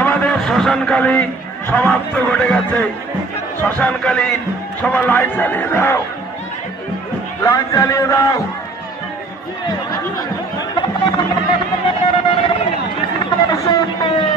আমাদের শ্মশানকালী সমাপ্ত ঘটে গেছে। শ্মশানকালী সবার লাইট জ্বালিয়ে দাও, লাইট জ্বালিয়ে দাও।